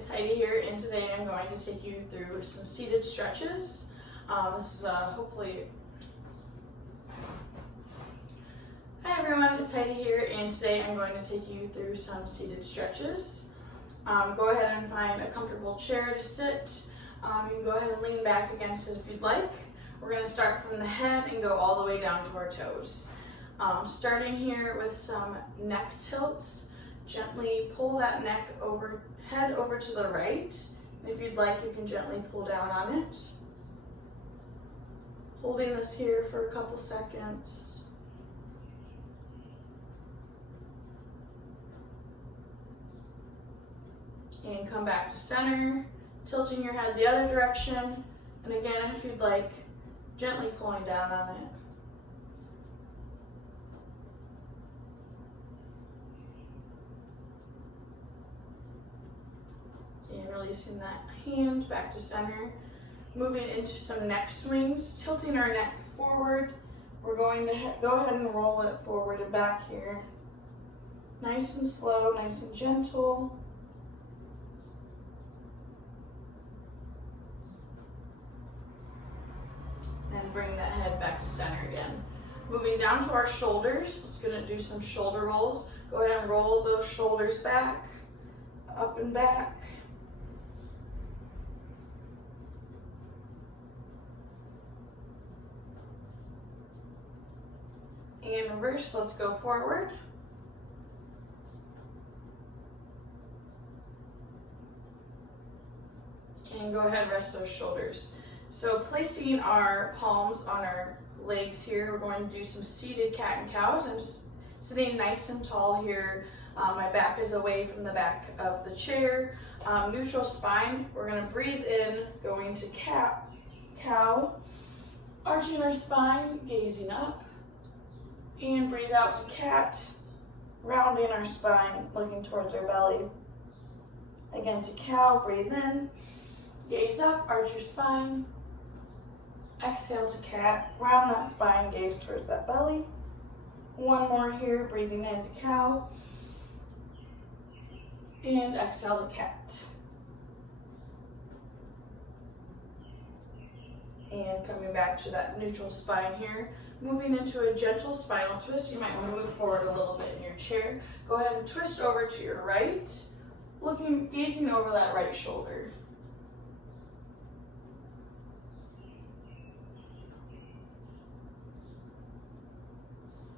it's Heidi here, and today I'm going to take you through some seated stretches. This is hopefully... Hi everyone, it's Heidi here, and today I'm going to take you through some seated stretches. Go ahead and find a comfortable chair to sit. You can go ahead and lean back against it if you'd like. We're going to start from the head and go all the way down to our toes. Starting here with some neck tilts. Gently pull that head over to the right. If you'd like, you can gently pull down on it. Holding this here for a couple seconds. And come back to center, tilting your head the other direction. And again, if you'd like, gently pulling down on it. And releasing that hand back to center. Moving into some neck swings, tilting our neck forward. We're going to go ahead and roll it forward and back here. Nice and slow, nice and gentle. And bring that head back to center again. Moving down to our shoulders, it's going to do some shoulder rolls. Go ahead and roll those shoulders back, up and back. And reverse, let's go forward. And go ahead and rest those shoulders. So placing our palms on our legs here, we're going to do some seated cat and cows. I'm sitting nice and tall here. My back is away from the back of the chair. Neutral spine, we're going to breathe in, going to cat, cow, arching our spine, gazing up. And breathe out to cat, rounding our spine, looking towards our belly. Again to cow, breathe in, gaze up, arch your spine. Exhale to cat, round that spine, gaze towards that belly. One more here, breathing in to cow. And exhale to cat. And coming back to that neutral spine here. Moving into a gentle spinal twist. You might want to move forward a little bit in your chair. Go ahead and twist over to your right, gazing over that right shoulder.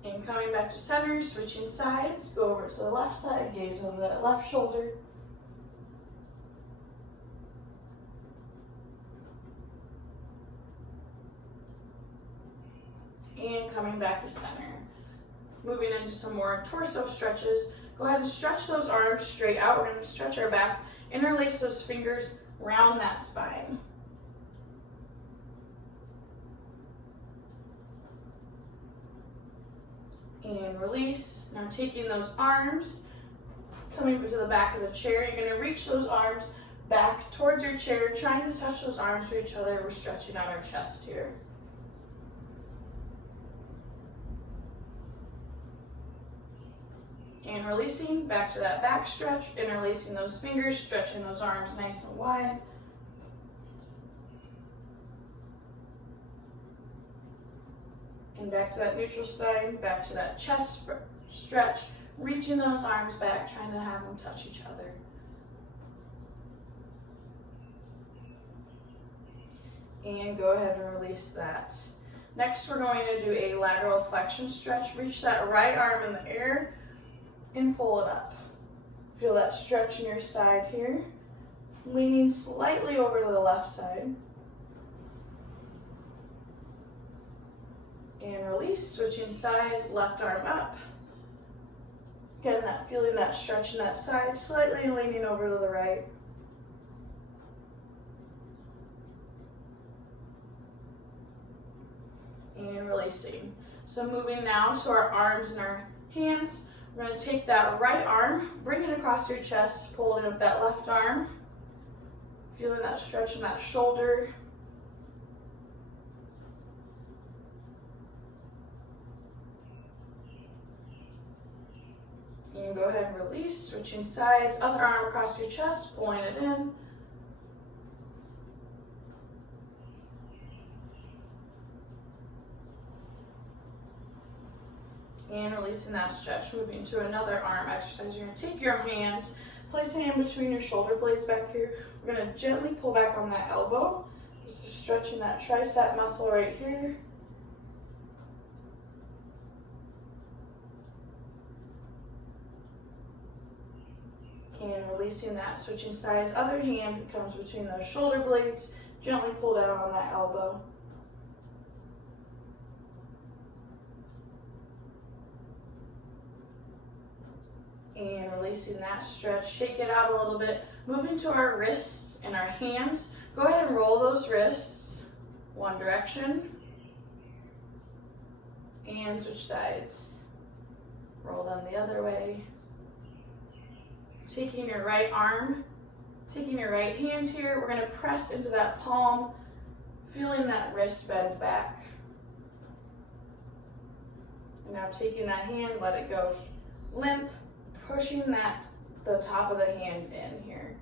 And coming back to center, switching sides, go over to the left side, gaze over that left shoulder. And coming back to center. Moving into some more torso stretches. Go ahead and stretch those arms straight out. We're going to stretch our back, interlace those fingers, round that spine. And release. Now taking those arms, coming to the back of the chair, you're going to reach those arms back towards your chair, trying to touch those arms to each other. We're stretching out our chest here. And releasing, back to that back stretch, interlacing those fingers, stretching those arms nice and wide. And back to that neutral side, back to that chest stretch, reaching those arms back, trying to have them touch each other. And go ahead and release that. Next, we're going to do a lateral flexion stretch. Reach that right arm in the air and pull it up. Feel that stretch in your side here. Leaning slightly over to the left side. And release, switching sides, left arm up. Again, feeling that stretch in that side, slightly leaning over to the right. And releasing. So moving now to our arms and our hands. We're going to take that right arm, bring it across your chest, pull it up that left arm. Feeling that stretch in that shoulder. And go ahead and release, switching sides, other arm across your chest, pulling it in. And releasing that stretch, moving to another arm exercise. You're gonna take your hand, placing it in between your shoulder blades back here. We're gonna gently pull back on that elbow. This is stretching that tricep muscle right here. And releasing that, switching sides. Other hand comes between those shoulder blades. Gently pull down on that elbow. And releasing that stretch, shake it out a little bit. Moving to our wrists and our hands. Go ahead and roll those wrists one direction. And switch sides. Roll them the other way. Taking your right arm, taking your right hand here, we're gonna press into that palm, feeling that wrist bend back. And now taking that hand, let it go limp, pushing the top of the hand in here.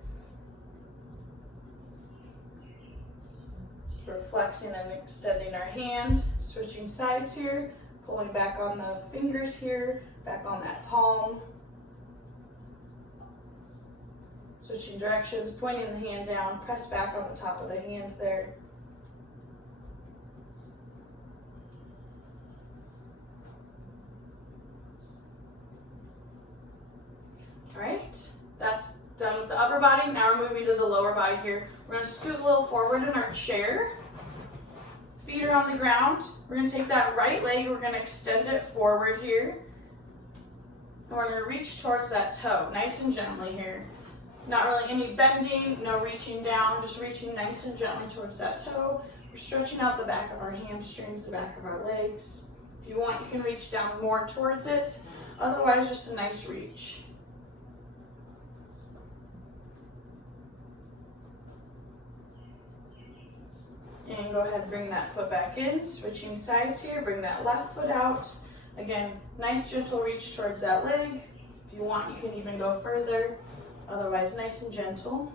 So we're flexing and extending our hand, switching sides here, pulling back on the fingers here, back on that palm. Switching directions, pointing the hand down, press back on the top of the hand there. All right, that's done with the upper body. Now we're moving to the lower body here. We're gonna scoot a little forward in our chair. Feet are on the ground. We're gonna take that right leg, we're gonna extend it forward here. And we're gonna reach towards that toe, nice and gently here. Not really any bending, no reaching down, just reaching nice and gently towards that toe. We're stretching out the back of our hamstrings, the back of our legs. If you want, you can reach down more towards it. Otherwise, just a nice reach. And go ahead and bring that foot back in, switching sides here. Bring that left foot out. Again, nice gentle reach towards that leg. If you want, you can even go further. Otherwise, nice and gentle.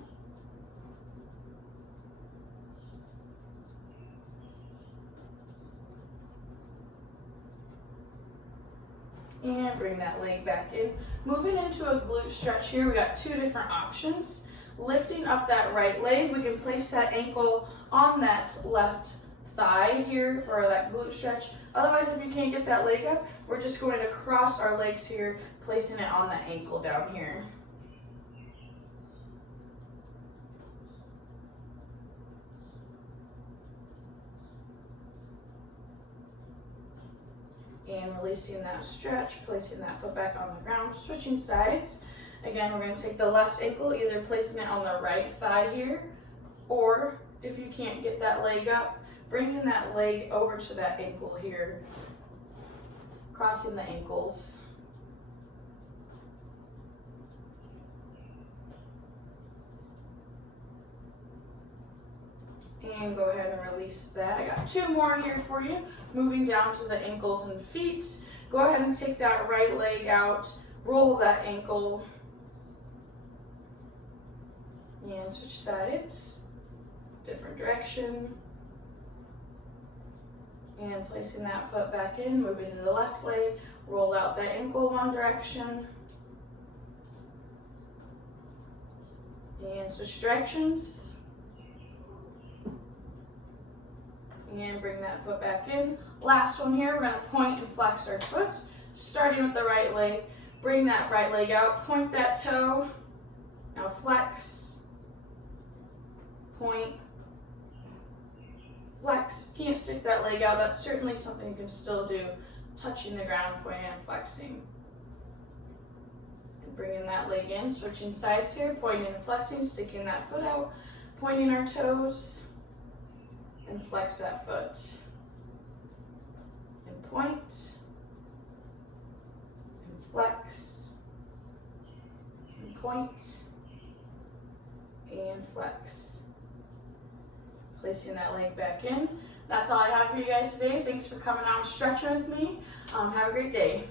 And bring that leg back in. Moving into a glute stretch here, we got two different options. Lifting up that right leg, we can place that ankle on that left thigh here for that glute stretch. Otherwise, if you can't get that leg up, we're just going to cross our legs here, placing it on that ankle down here. And releasing that stretch, placing that foot back on the ground, switching sides. Again, we're going to take the left ankle, either placing it on the right thigh here, or if you can't get that leg up, bringing that leg over to that ankle here, crossing the ankles. And go ahead and release that. I got two more here for you. Moving down to the ankles and feet. Go ahead and take that right leg out, roll that ankle, and switch sides, different direction. And placing that foot back in, moving to the left leg, roll out that ankle one direction. And switch directions. And bring that foot back in. Last one here, we're going to point and flex our foot. Starting with the right leg, bring that right leg out, point that toe. Now flex, point, flex. If you can't stick that leg out, that's certainly something you can still do. Touching the ground, pointing and flexing. And bringing that leg in, switching sides here, pointing and flexing, sticking that foot out, pointing our toes. And flex that foot. And point. And flex. And point. And flex. Placing that leg back in. That's all I have for you guys today. Thanks for coming out and stretching with me. Have a great day.